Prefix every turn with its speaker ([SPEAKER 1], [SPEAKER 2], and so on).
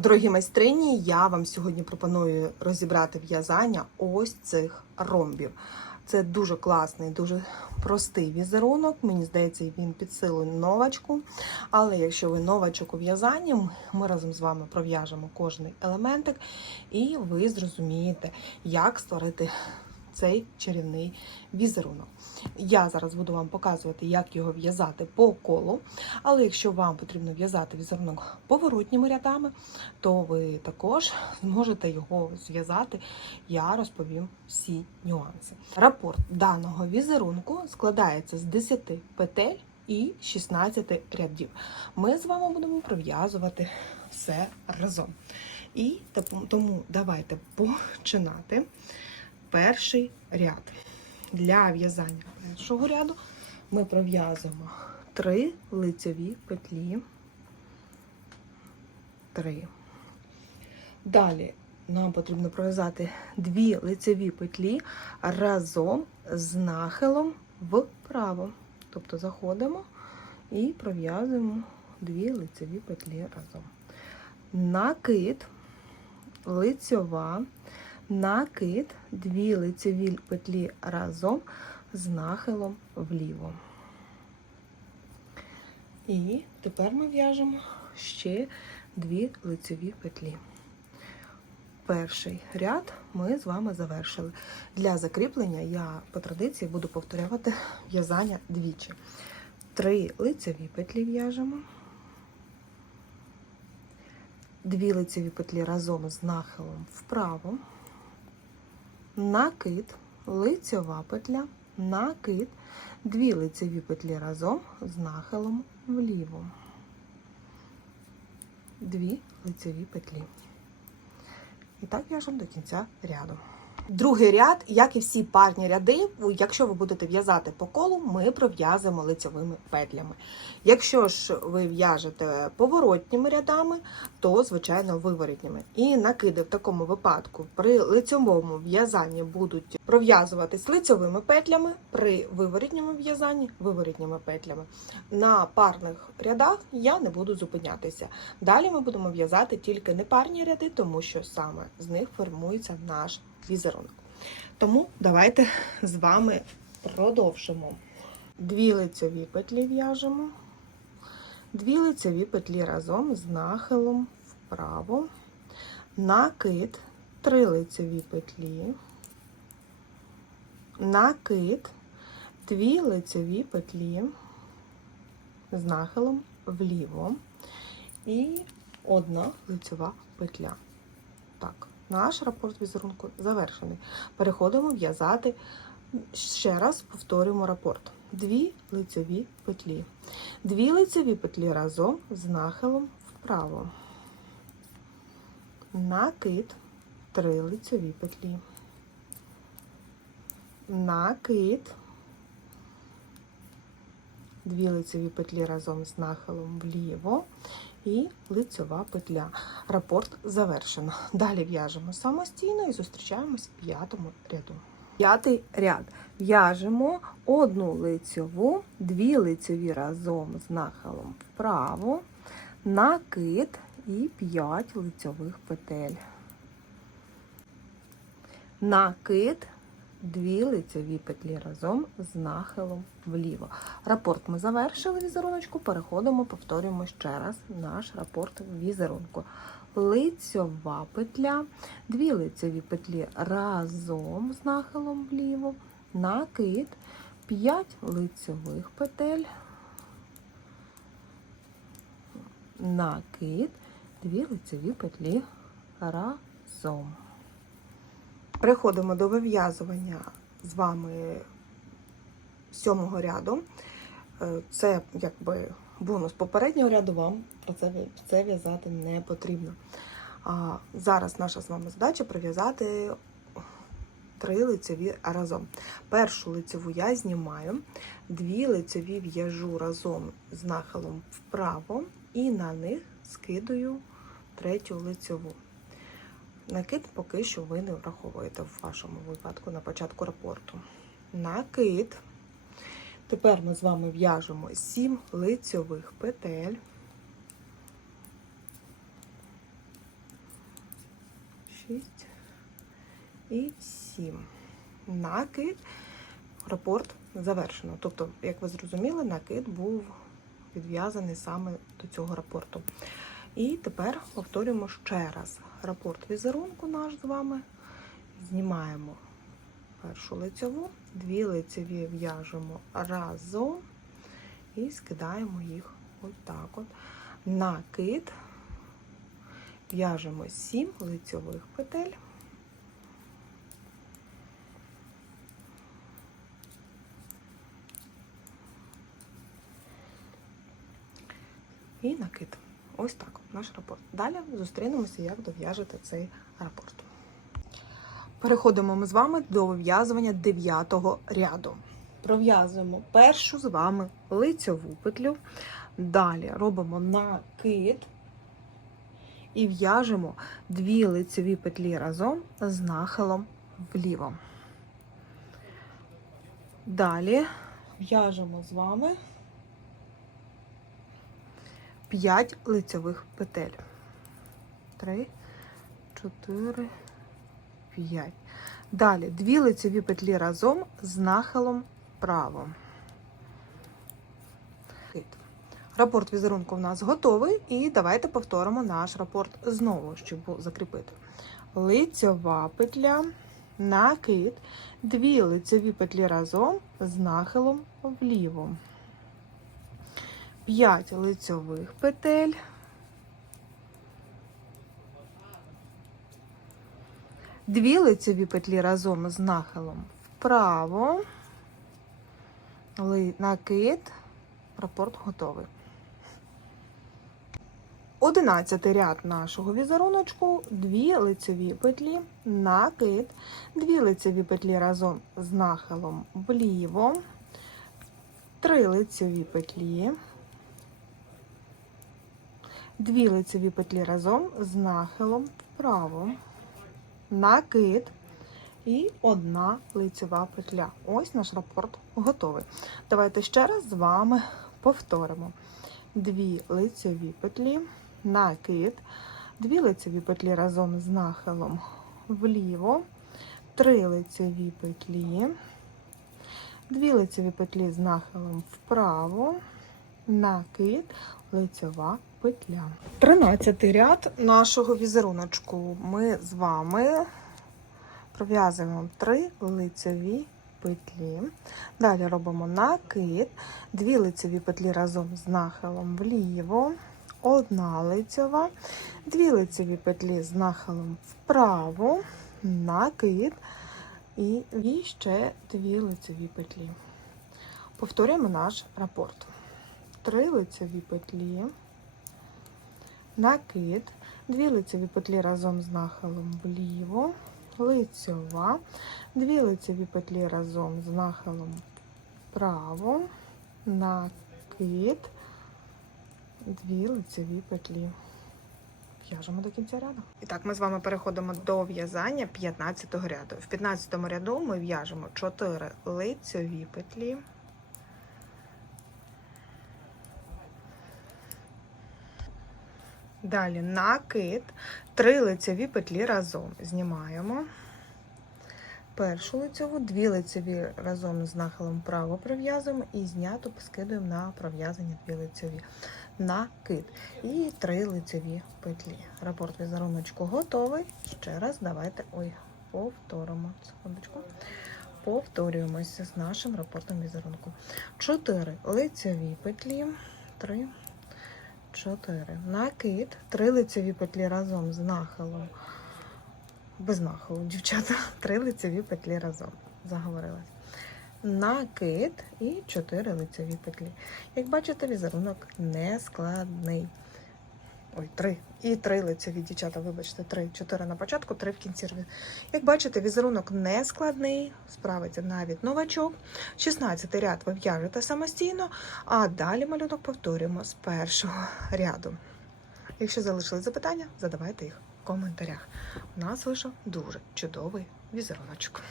[SPEAKER 1] Дорогі майстрині, я вам сьогодні пропоную розібрати в'язання ось цих ромбів. Це дуже класний, дуже простий візерунок. Мені здається, він під силу новачку. Але якщо ви новачок у в'язанні, ми разом з вами пров'яжемо кожний елементик, і ви зрозумієте, як створити цей чарівний візерунок. Я зараз буду вам показувати, як його в'язати по колу. Але якщо вам потрібно в'язати візерунок поворотніми рядами, то ви також зможете його зв'язати. Я розповім всі нюанси. Рапорт даного візерунку складається з 10 петель і 16 рядів. Ми з вами будемо пров'язувати все разом. І тому давайте починати перший ряд. Для в'язання першого ряду ми пров'язуємо три лицеві петлі. Три. Далі нам потрібно пров'язати дві лицеві петлі разом з нахилом вправо. Тобто заходимо і пров'язуємо дві лицеві петлі разом. Накид, лицьова, накид, дві лицеві петлі разом з нахилом вліво. І тепер ми в'яжемо ще дві лицеві петлі. Перший ряд ми з вами завершили. Для закріплення я по традиції буду повторювати в'язання двічі. Три лицеві петлі в'яжемо. Дві лицеві петлі разом з нахилом вправо. Накид, лицьова петля, накид, дві лицеві петлі разом з нахилом вліво. Дві лицеві петлі. І так в'яжемо до кінця ряду. Другий ряд, як і всі парні ряди, якщо ви будете в'язати по колу, ми пров'язуємо лицевими петлями. Якщо ж ви в'яжете поворотніми рядами, то, звичайно, виворотніми. І накиди в такому випадку при лицьовому в'язанні будуть пров'язуватись лицьовими петлями, при виворотньому в'язанні виворотніми петлями. На парних рядах я не буду зупинятися. Далі ми будемо в'язати тільки непарні ряди, тому що саме з них формується наш візерунок. Тому давайте з вами продовжимо. Дві лицеві петлі в'яжемо, дві лицеві петлі разом з нахилом вправо, накид, три лицеві петлі, накид, дві лицеві петлі з нахилом вліво і одна лицева петля. Так, наш рапорт візерунку завершений. Переходимо в'язати. Ще раз повторюємо рапорт. Дві лицеві петлі. Дві лицеві петлі разом з нахилом вправо. Накид, три лицеві петлі. Накид. Дві лицеві петлі разом з нахилом вліво і лицьова петля. Рапорт завершено. Далі в'яжемо самостійно і зустрічаємось в п'ятому ряду. П'ятий ряд. В'яжемо одну лицьову, дві лицеві разом з нахилом вправо, накид і 5 лицьових петель. Накид, дві лицеві петлі разом з нахилом вліво. Рапорт ми завершили візеруночку, переходимо, повторюємо ще раз наш рапорт візерунку. Лицьова петля, дві лицеві петлі разом з нахилом вліво, накид, 5 лицевих петель, накид, дві лицеві петлі разом. Переходимо до вив'язування з вами сьомого ряду. Е, Це якби бонус попереднього ряду, вам про це, це в'язати не потрібно. А зараз наша з вами задача прив'язати три лицеві разом. Першу лицеву я знімаю, дві лицеві в'яжу разом з нахилом вправо і на них скидаю третю лицеву. Накид поки що ви не враховуєте в вашому випадку на початку рапорту. Накид. Тепер ми з вами в'яжемо 7 лицьових петель. шість і сім. Накид. Рапорт завершено. Тобто, як ви зрозуміли, накид був підв'язаний саме до цього рапорту. І тепер повторюємо ще раз. Рапорт візерунку наш з вами. Знімаємо першу лицьову, дві лицеві в'яжемо разом і скидаємо їх отак от. Накид. В'яжемо 7 лицьових петель. І накид. Ось так, наш рапорт. Далі зустрінемося, як дов'яжете цей рапорт. Переходимо ми з вами до вив'язування дев'ятого ряду. Пров'язуємо першу з вами лицьову петлю. Далі робимо накид і в'яжемо дві лицеві петлі разом з нахилом вліво. Далі в'яжемо з вами 5 лицевих петель. 3, 4, 5. Далі дві лицеві петлі разом з нахилом вправо. Рапорт візерунку в нас готовий, і давайте повторимо наш рапорт знову, щоб закріпити. Лицьова петля, накид, дві лицеві петлі разом з нахилом вліво. 5 лицьових петель. Дві лицеві петлі разом з нахилом вправо, накид, рапорт готовий. Одинадцятий ряд нашого візеруночку, дві лицеві петлі, накид, дві лицеві петлі разом з нахилом вліво, три лицеві петлі, дві лицеві петлі разом з нахилом вправо, накид. І одна лицева петля. Ось наш рапорт готовий. Давайте ще раз з вами повторимо. Дві лицеві петлі, накид, дві лицеві петлі разом з нахилом вліво, три лицеві петлі, дві лицеві петлі з нахилом вправо, накид, лицева петля. Тринадцятий ряд нашого візеруночку. Ми з вами пров'язуємо три лицеві петлі. Далі робимо накид, дві лицеві петлі разом з нахилом вліво, одна лицева, дві лицеві петлі з нахилом вправо, накид і, ще дві лицеві петлі. Повторюємо наш рапорт. Три лицеві петлі, накид, дві лицеві петлі разом з нахилом вліво, лицьова, дві лицеві петлі разом з нахилом вправо, накид, дві лицеві петлі. В'яжемо до кінця ряду. І так, ми з вами переходимо до в'язання 15 ряду. В 15 ряду ми в'яжемо 4 лицеві петлі. Далі накид, три лицеві петлі разом. Знімаємо першу лицеву, дві лицеві разом з нахилом вправо прив'язуємо і знято скидуємо на пров'язані дві лицеві. Накид. І три лицеві петлі. Рапорт візеруночку готовий. Ще раз давайте ой, повторимо. Секундочку. Повторюємося з нашим рапортом візерунку. Чотири лицеві петлі, три. 4. Накид, три лицеві петлі разом з нахилом. Без нахилу, дівчата. Три лицеві петлі разом. Заговорилась. Накид і 4 лицеві петлі. Як бачите, візерунок не складний. Ой, три. І три лицеві, дівчата, вибачте, три. Чотири на початку, три в кінці. Як бачите, візерунок не складний, справиться навіть новачок. 16 ряд ви в'яжете самостійно, а далі малюнок повторюємо з першого ряду. Якщо залишили запитання, задавайте їх в коментарях. У нас вийшов дуже чудовий візеруночок.